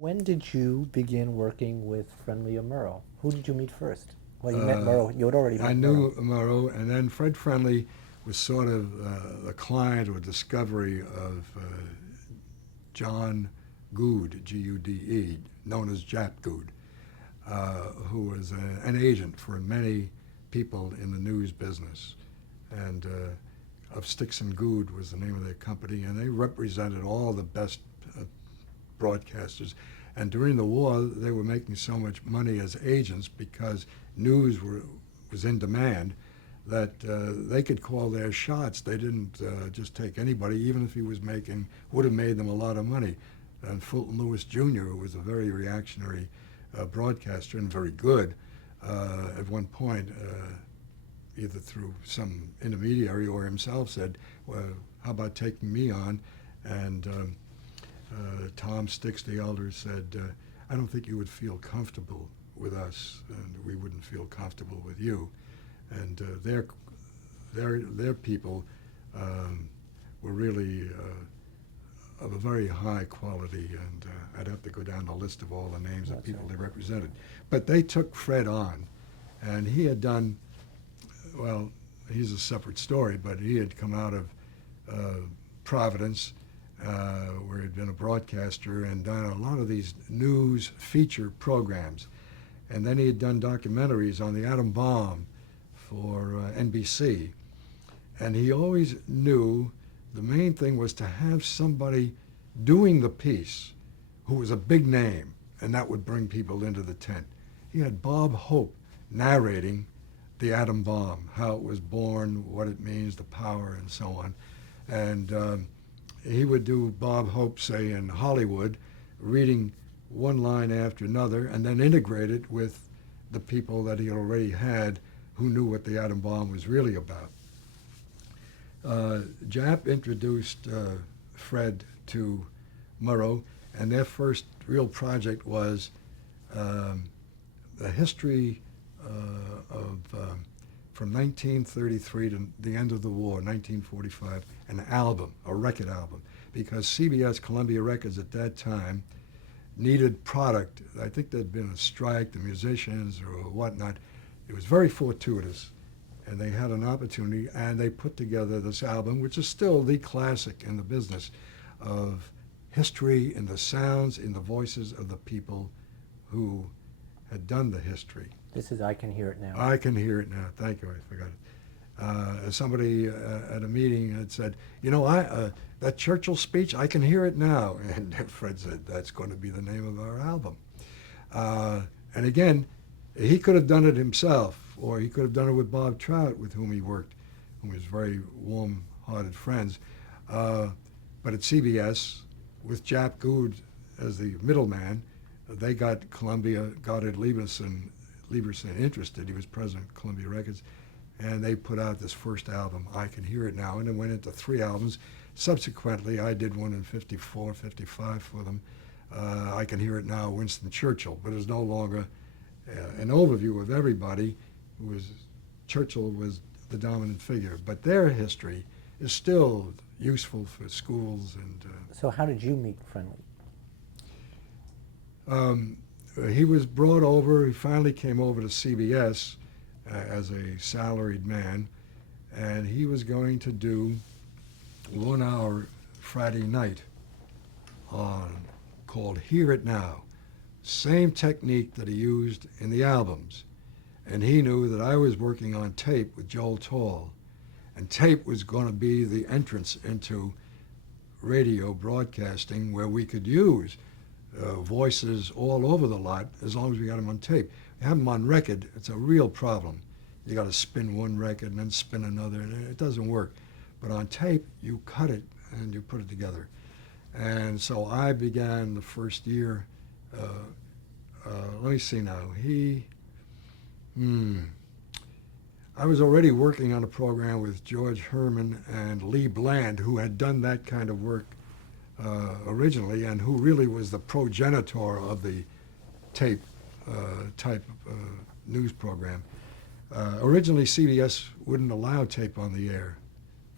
When did you begin working with Friendly or Murrow? Who did you meet first? Well, you met Uh, Murrow. You had already I met Murrow. knew Murrow, and then Fred Friendly was sort of the client or discovery of John Good, G-U-D-E, known as Jap Good, who was an agent for many people in the news business. And of Sticks and Good was the name of their company, and they represented all the best broadcasters. And during the war, they were making so much money as agents because was in demand that they could call their shots. They didn't just take anybody, even if he would have made them a lot of money. And Fulton Lewis Jr., who was a very reactionary broadcaster and very good, at one point, either through some intermediary or himself, said, well, how about taking me on? And Tom Sticks, the elder, said, I don't think you would feel comfortable with us, and we wouldn't feel comfortable with you. And their people were really of a very high quality, and I'd have to go down the list of all the names of people Right. they represented. But they took Fred on, and he had done, well, he's a separate story, but he had come out of Providence, where he'd been a broadcaster and done a lot of these news feature programs. And then he had done documentaries on the atom bomb for NBC. And he always knew the main thing was to have somebody doing the piece who was a big name, and that would bring people into the tent. He had Bob Hope narrating the atom bomb, how it was born, what it means, the power, and so on. And he would do Bob Hope, say, in Hollywood, reading one line after another, and then integrate it with the people that he already had who knew what the atom bomb was really about. Jap introduced Fred to Murrow, and their first real project was the history from 1933 to the end of the war, 1945, an album, a record album, because CBS, Columbia Records at that time, needed product. I think there'd been a strike, the musicians or whatnot. It was very fortuitous, and they had an opportunity, and they put together this album, which is still the classic in the business of history in the sounds, in the voices of the people who had done the history. This is I Can Hear It Now. I can hear it now. Thank you. I forgot it. Somebody at a meeting had said, that Churchill speech, I can hear it now. And Fred said, that's going to be the name of our album. And again, he could have done it himself, or he could have done it with Bob Trout, with whom he worked, whom was very warm-hearted friends. But at CBS, with Jap Good as the middleman, they got Columbia, Goddard Lieberson interested. He was president of Columbia Records, and they put out this first album, I Can Hear It Now, and it went into 3 albums. Subsequently, I did one in 54, 55 for them. I Can Hear It Now, Winston Churchill, but it was no longer an overview of everybody. Churchill was the dominant figure, but their history is still useful for schools. And So how did you meet Friendly? he was brought over. He finally came over to CBS as a salaried man, and he was going to do 1 hour Friday night called Hear It Now. Same technique that he used in the albums. And he knew that I was working on tape with Joel Tall, and tape was going to be the entrance into radio broadcasting, where we could use voices all over the lot as long as we got them on tape. You have them on record, it's a real problem. You got to spin one record and then spin another, and it doesn't work. But on tape, you cut it and you put it together. And so I began the first year. Let me see now. I was already working on a program with George Herman and Lee Bland, who had done that kind of work originally, and who really was the progenitor of the tape type news program. Originally, CBS wouldn't allow tape on the air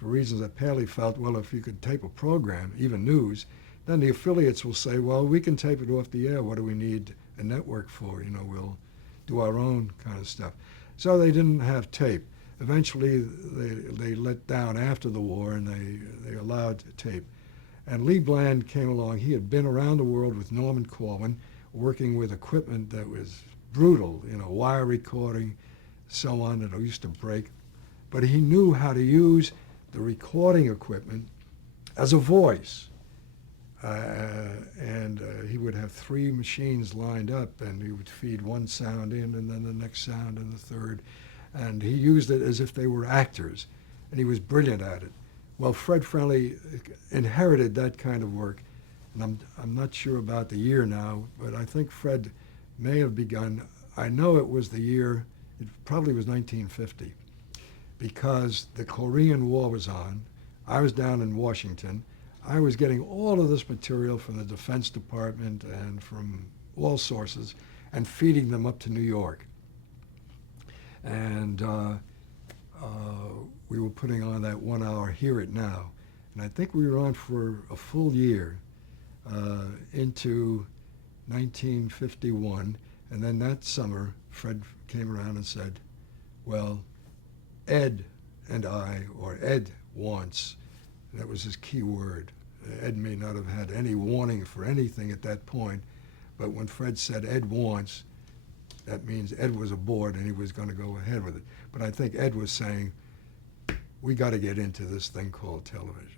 for reasons that Paley felt, well, if you could tape a program, even news, then the affiliates will say, well, we can tape it off the air. What do we need a network for? We'll do our own kind of stuff. So they didn't have tape. Eventually, they let down after the war, and they allowed tape. And Lee Bland came along. He had been around the world with Norman Corwin, working with equipment that was brutal, wire recording, so on, that used to break. But he knew how to use the recording equipment as a voice. And he would have 3 machines lined up, and he would feed one sound in, and then the next sound, and the third. And he used it as if they were actors, and he was brilliant at it. Well, Fred Friendly inherited that kind of work, and I'm not sure about the year now, but I think Fred may have begun. I know it was the year, it probably was 1950, because the Korean War was on. I was down in Washington. I was getting all of this material from the Defense Department and from all sources and feeding them up to New York. And we were putting on that 1 hour Hear It Now. And I think we were on for a full year into 1951. And then that summer, Fred came around and said, well, Ed and I, or Ed wants, that was his key word. Ed may not have had any warning for anything at that point, but when Fred said Ed wants, that means Ed was aboard and he was going to go ahead with it. But I think Ed was saying, we got to get into this thing called television.